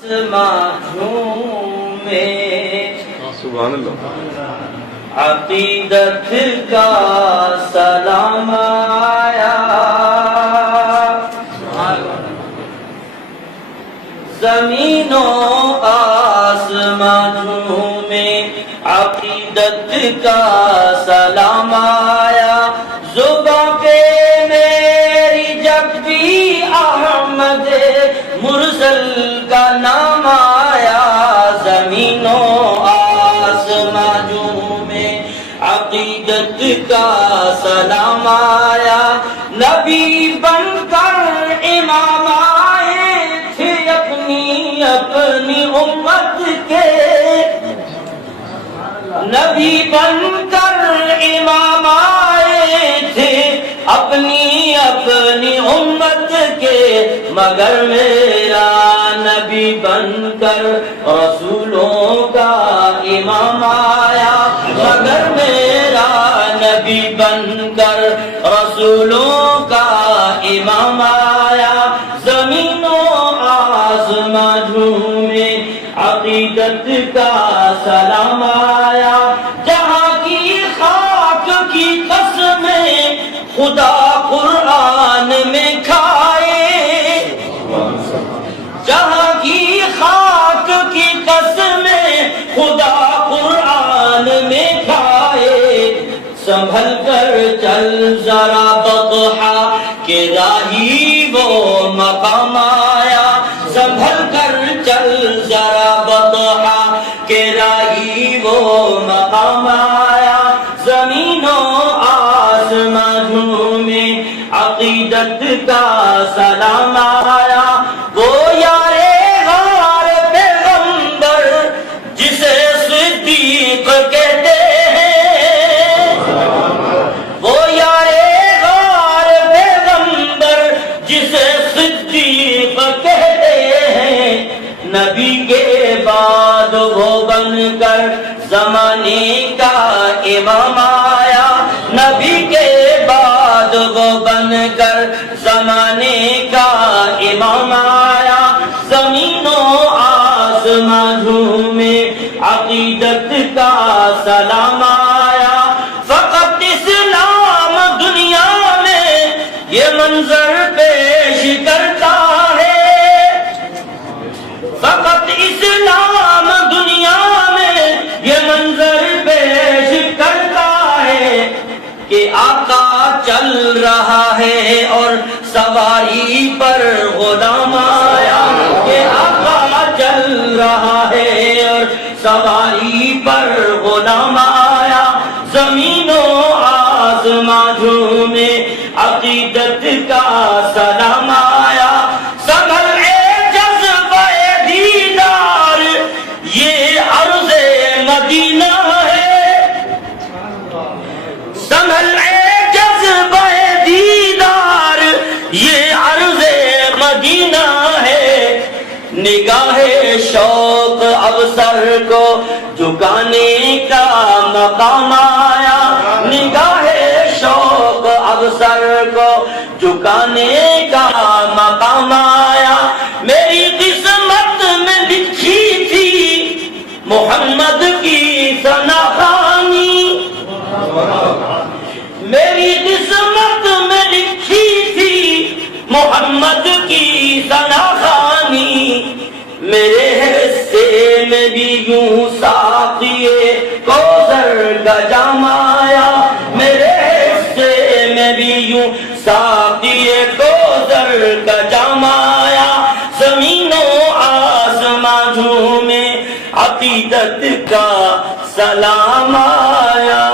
سبحان اللہ عقیدت کا سلام آیا، زمین و آسمان میں عقیدت کا سلام آیا، زباں پہ میری جب بھی احمد مرسل کا نام آیا، زمین و آسمان میں عقیدت کا سلام آیا، نبی بن کر امام آئے تھے اپنی امت کے، نبی بن کر امام آئے تھے اپنی امت کے، مگر میرا نبی بن کر رسولوں کا امام آیا، مگر میرا نبی بن کر رسولوں کا امام آیا، زمین و آسمان جھومے عقیدت کا سلام آیا، جہاں کی خاک کی قسمیں خدا قرآن میں کھائے، جہاں کی خاک کی قسمیں خدا قرآن میں کھائے، سنبھل کر چل ذرا بطحا کہ راہی وہ مقام آیا، سنبھل کر چل ذرا بطحا کہ راہی وہ مقام آیا، زمین و آسمان جھومے عقیدت کا سلام آیا، وہ یار غار پیغمبر جسے صدیق کہتے ہیں، وہ یار غار پیغمبر جسے صدیق کہتے ہیں، نبی کے بعد وہ بن کر زمانے کا امام آیا، نبی کے بعد وہ بن کر زمانے کا امام آیا، زمین و آسمان جھومے عقیدت کا سلام آیا، فقط اسلام دنیا میں یہ منظر پیش کرتا ہے، فقط اسلام دنیا میں یہ منظر پیش کرتا ہے کہ آقا چل رہا ہے اور سواری پر غلام آیا، کہ آقا چل رہا ہے اور سواری پر غلام آیا، زمین و آسمان جھومے عقیدت کا سلام آیا، سنبھل اے جذبہ دیدار یہ عرض مدینہ ہے، سنبھل اے جذبہ دیدار یہ عرض مدینہ ہے، نگاہ شوق اب سر کو جھکانے کا مقام آیا، نگاہ شوق اب سر کو جھکانے کا مقام آیا، میری قسمت میں لکھی تھی محمد کی ثنا خوانی، میری قسمت میں لکھی تھی محمد کی ثنا خوانی، میرے حصے میں بھی یوں ساقیے کوثر کا جام آیا، میرے حصے میں بھی یوں ساقیے کوثر کا جام آیا، زمین و آسمان جھومے عقیدت کا سلام آیا۔